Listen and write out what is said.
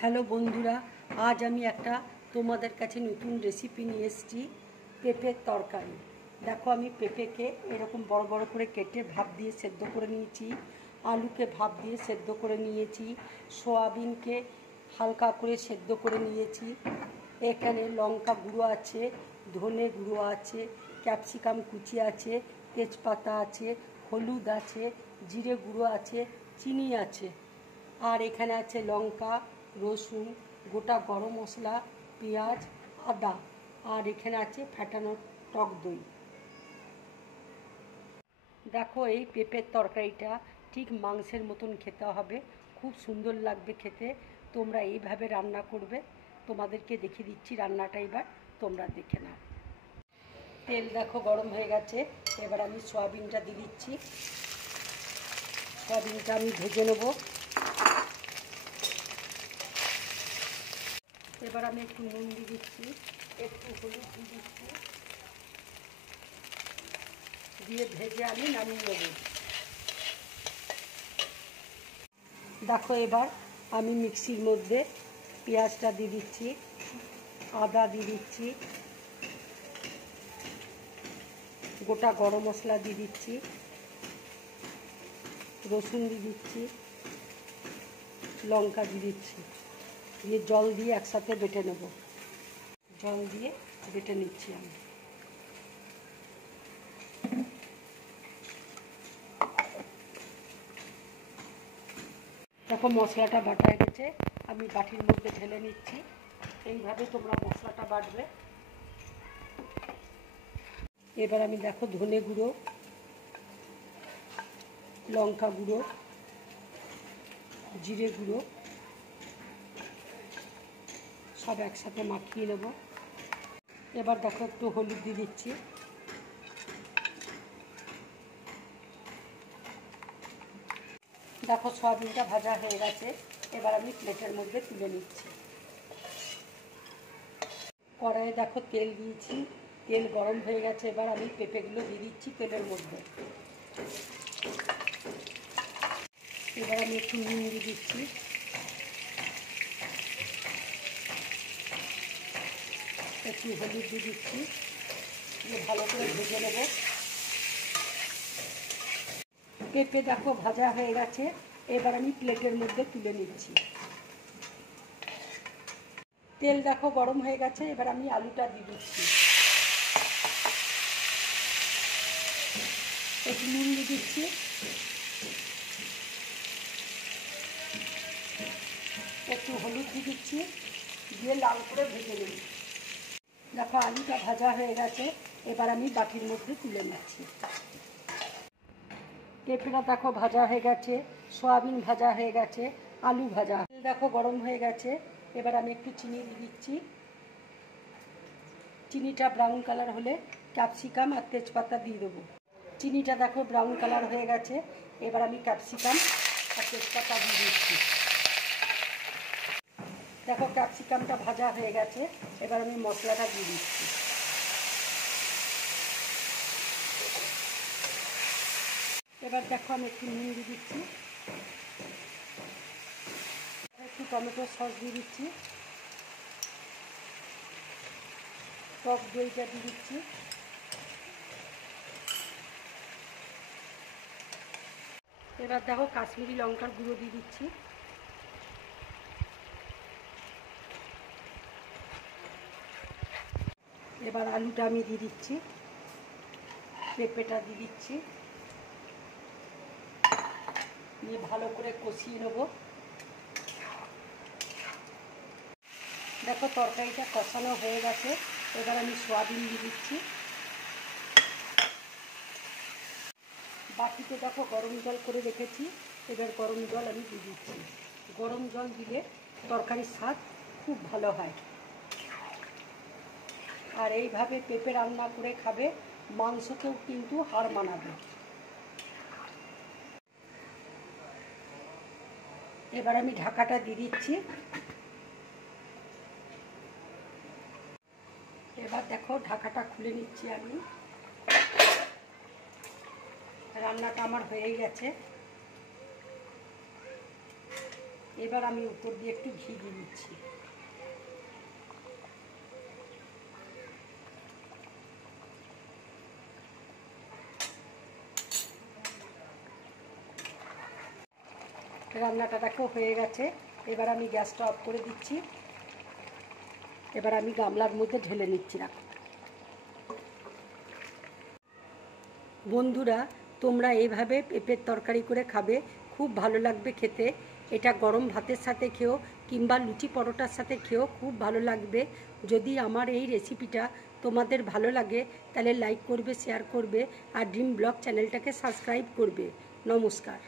Hello বন্ধুরা, আজ আমি একটা তোমাদের কাছে নতুন রেসিপি নিয়ে এসেছি, পেঁপের তরকারি। দেখো, আমি পেঁপেকে এরকম বড় বড় করে কেটে ভাপ দিয়ে সেদ্ধ করে নিয়েছি, আলুকে ভাপ দিয়ে সেদ্ধ করে নিয়েছি, সয়াবিনকে হালকা করে সেদ্ধ করে নিয়েছি। এখানে লঙ্কা গুঁড়ো আছে, ধনে গুঁড়ো আছে, ক্যাপসিকাম কুচি আছে, তেজপাতা আছে, হলুদ আছে, জিরে গুঁড়ো আছে, চিনি আছে, আর এখানে আছে লঙ্কা, রসুন, গোটা গরম মশলা, পেঁয়াজ, আদা, আর এখানে আছে ফ্যাটানো টক দই। দেখো, এই পেঁপের তরকারিটা ঠিক মাংসের মতন খেতে হবে, খুব সুন্দর লাগবে খেতে। তোমরা এইভাবে রান্না করবে। তোমাদেরকে দেখিয়ে দিচ্ছি রান্নাটা, এবার তোমরা দেখে নাও। তেল দেখো গরম হয়ে গেছে, এবার আমি সয়াবিনটা দিয়ে দিচ্ছি। সয়াবিনটা আমি ভেজে নেব। এবার আমি একটু নুন দিয়ে দিচ্ছি, একটু হলুদ দিয়ে দিচ্ছি, দিয়ে ভেজে আমি নামিয়ে নেব। দেখো, এবার আমি মিক্সির মধ্যে পেঁয়াজটা দিয়ে দিচ্ছি, আদা দিয়ে দিচ্ছি, গোটা গরম মশলা দিয়ে দিচ্ছি, রসুন দিয়ে দিচ্ছি, লঙ্কা দিয়ে দিচ্ছি, দিয়ে জল দিয়ে একসাথে বেটে নেব। জল দিয়ে বেটে নিচ্ছি আমি। দেখো, মশলাটা বাটা হয়ে গেছে, আমি বাটির মধ্যে ঢেলে নিচ্ছি। এইভাবে তোমরা মশলাটা বাটবে। এবার আমি দেখো ধনে গুঁড়ো, লঙ্কা গুঁড়ো, জিরে গুঁড়ো সব একসাথে মাখিয়ে নেব। এবার দেখো একটু হলুদ দিয়ে দিচ্ছি। দেখো, সয়াবিনটা ভাজা হয়ে গেছে, এবার আমি প্লেটের মধ্যে তুলে নিচ্ছি। কড়াইয়ে দেখো তেল দিয়েছি, তেল গরম হয়ে গেছে, এবার আমি পেঁপেগুলো দিয়ে দিচ্ছি তেলের মধ্যে। এবার আমি একটু নুন দিয়ে দিচ্ছি, একটু হলুদ দিয়ে দিচ্ছি, দিয়ে ভালো করে ভেজে নেব। পেঁপে দেখো ভাজা হয়ে গেছে, এবার আমি প্লেটের মধ্যে তুলে নিচ্ছি। তেল দেখো গরম হয়ে গেছে, এবার আমি আলুটা দিয়ে দিচ্ছি, একটু নুন দিয়ে দিচ্ছি, একটু হলুদ দিয়ে দিচ্ছি, দিয়ে লাল করে ভেজে নেব। দেখো, আলুটা ভাজা হয়ে গেছে, এবার আমি বাটির মধ্যে তুলে নিচ্ছি। পেঁপেটা দেখো ভাজা হয়ে গেছে, সয়াবিন ভাজা হয়ে গেছে, আলু ভাজা দেখো গরম হয়ে গেছে, এবার আমি একটু চিনি দিয়ে দিচ্ছি। চিনিটা ব্রাউন কালার হলে ক্যাপসিকাম আর তেজপাতা দিয়ে দেবো। চিনিটা দেখো ব্রাউন কালার হয়ে গেছে, এবার আমি ক্যাপসিকাম আর তেজপাতা দিয়ে দিচ্ছি। দেখো, ক্যাপসিকামটা ভাজা হয়ে গেছে, এবার আমি মশলাটা দিয়ে দিচ্ছি। এবার দেখো, আমি একটু নুন দিয়ে দিচ্ছি, একটু টমেটো সস দিয়ে দিচ্ছি, টক দইটা দিয়ে দিচ্ছি, এবার দেখো কাশ্মীরি লঙ্কার গুঁড়ো দিয়ে দিচ্ছি, এবার আলুটা আমি দিয়ে দিচ্ছি, পেঁপেটা দিয়ে দিচ্ছি, দিয়ে ভালো করে কষিয়ে নেব। দেখো, তরকারিটা কষানো হয়ে গেছে, এবার আমি সয়াবিন দিয়ে দিচ্ছি। বাটিতে দেখো গরম জল করে রেখেছি, এবার গরম জল আমি দিয়ে দিচ্ছি। গরম জল দিলে তরকারির স্বাদ খুব ভালো হয়। আর এইভাবে পেঁপে রান্না করে খাবে, মাংসকেও কিন্তু হার মানাবে। এবার আমি ঢাকাটা দিয়ে দিচ্ছি। এবার দেখো, ঢাকাটা খুলে নিচ্ছি আমি। রান্নাটা আমার হয়ে গেছে। এবার আমি উপর দিয়ে একটু ঘি দিয়ে দিচ্ছি। রান্নাটা দেখো হয়ে গেছে। এবার আমি গ্যাসটা অফ করে দিচ্ছি। এবার আমি গামলার মধ্যে ঢেলে নিচ্ছি। রাখো বন্ধুরা, তোমরা এইভাবে পেঁপের তরকারি করে খাবে, খুব ভালো লাগবে খেতে। এটা গরম ভাতের সাথে খেও কিংবা লুচি পরোটার সাথে খেও, খুব ভালো লাগবে। যদি আমার এই রেসিপিটা তোমাদের ভালো লাগে তাহলে লাইক করবে, শেয়ার করবে আর ড্রিম ব্লগ চ্যানেলটাকে সাবস্ক্রাইব করবে। নমস্কার।